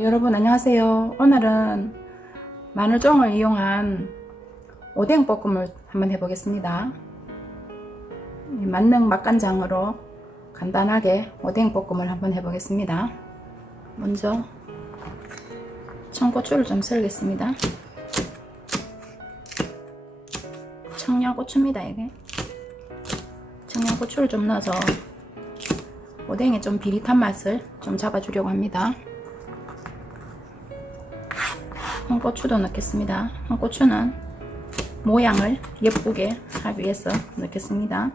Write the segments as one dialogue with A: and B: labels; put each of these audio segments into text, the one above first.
A: 여러분 안녕하세요. 오늘은 마늘종을 이용한 오뎅 볶음을 한번 해보겠습니다. 이 만능 맛간장으로 간단하게 오뎅 볶음을 한번 해보겠습니다. 먼저 청고추를 좀 썰겠습니다. 청양고추입니다 이게. 청양고추를 좀 넣어서 오뎅에 좀 비릿한 맛을 좀 잡아주려고 합니다. 홍고추도 넣겠습니다. 홍고추는 모양을 예쁘게 하기 위해서 넣겠습니다.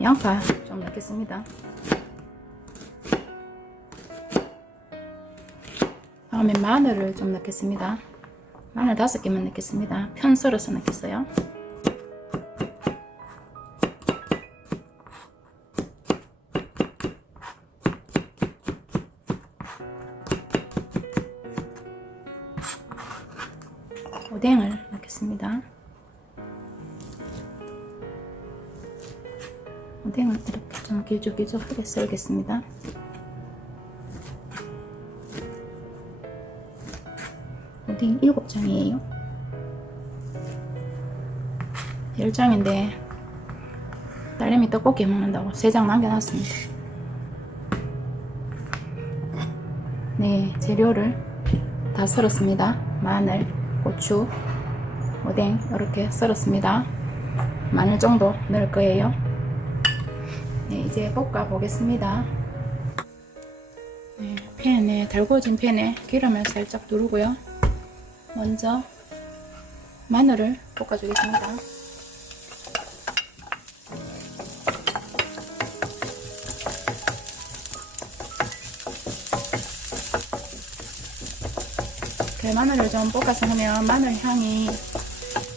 A: 양파 좀 넣겠습니다. 다음에 마늘을 좀 넣겠습니다. 마늘 다섯 개만 넣겠습니다. 편 썰어서 넣겠어요. 오뎅을 넣겠습니다. 오뎅을 이렇게 좀 길쭉길쭉하게 썰겠습니다. 오뎅 7장이에요. 10장인데 딸내미 떡볶이 먹는다고 3장 남겨놨습니다. 네, 재료를 다 썰었습니다. 마늘, 고추, 오뎅 이렇게 썰었습니다. 마늘 정도 넣을 거예요. 네, 이제 볶아 보겠습니다. 네, 팬에 달궈진 팬에 기름을 살짝 두르고요. 먼저 마늘을 볶아주겠습니다. 그 마늘을 좀 볶아서 하면 마늘 향이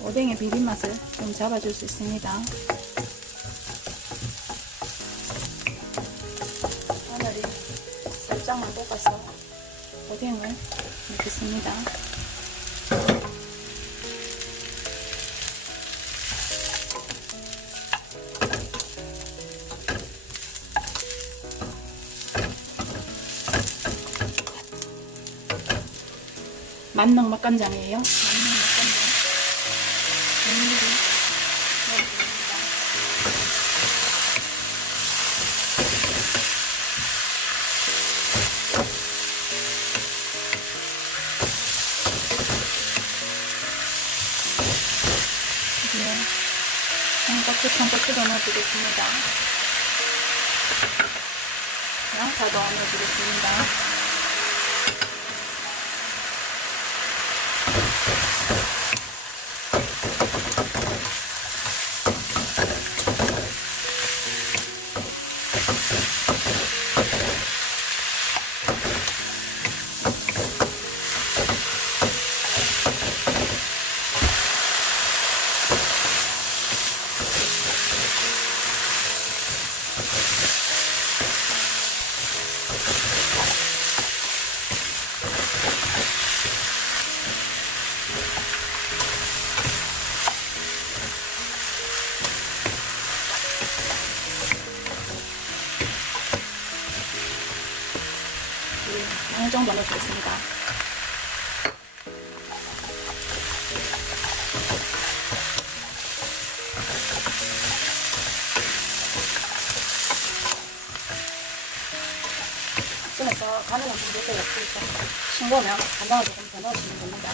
A: 오뎅의 비린 맛을 좀 잡아줄 수 있습니다. 마늘이 살짝만 볶아서 오뎅을 넣겠습니다. 만능 맛간장이에요. 만능 맛간장. 넣어줍니다. 이제 양고추, 청고추도 넣어주겠습니다. 양파도 넣어주겠습니다. 어느 정도 넣어주겠습니다. 쯤에서 간을 한번 볼게요. 싱거우면 간장을 조금 더 넣으시면 됩니다.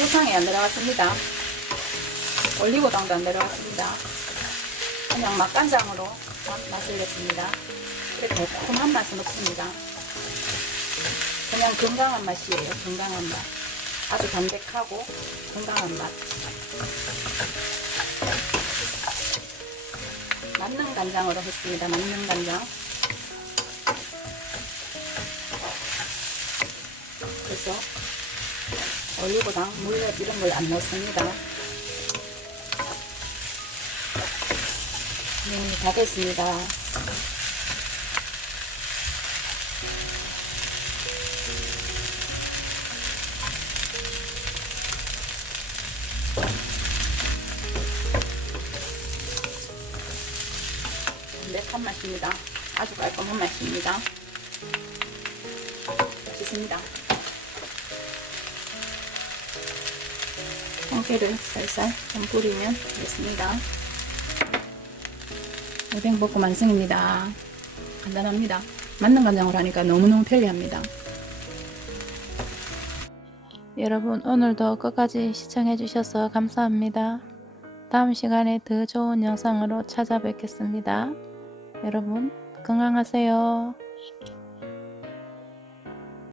A: 설탕이 안 들어갔습니다. 올리고당도 안 들어갔습니다. 그냥 맛간장으로 맛을 냈습니다. 이렇게 달콤한 맛은 없습니다. 그냥 건강한 맛이에요. 건강한 맛. 아주 담백하고 건강한 맛. 맞는 간장으로 했습니다. 맞는 간장. 그래서 올리고당, 물 이런 걸 안 넣습니다. 네, 다 됐습니다. 매한 맛입니다. 아주 깔끔한 맛입니다. 맛있습니다. 성게를 살살 좀 뿌리면 됐습니다. 오뎅볶음 완성입니다. 간단합니다. 맞는 간장으로 하니까 너무너무 편리합니다. 여러분 오늘도 끝까지 시청해주셔서 감사합니다. 다음 시간에 더 좋은 영상으로 찾아뵙겠습니다. 여러분 건강하세요.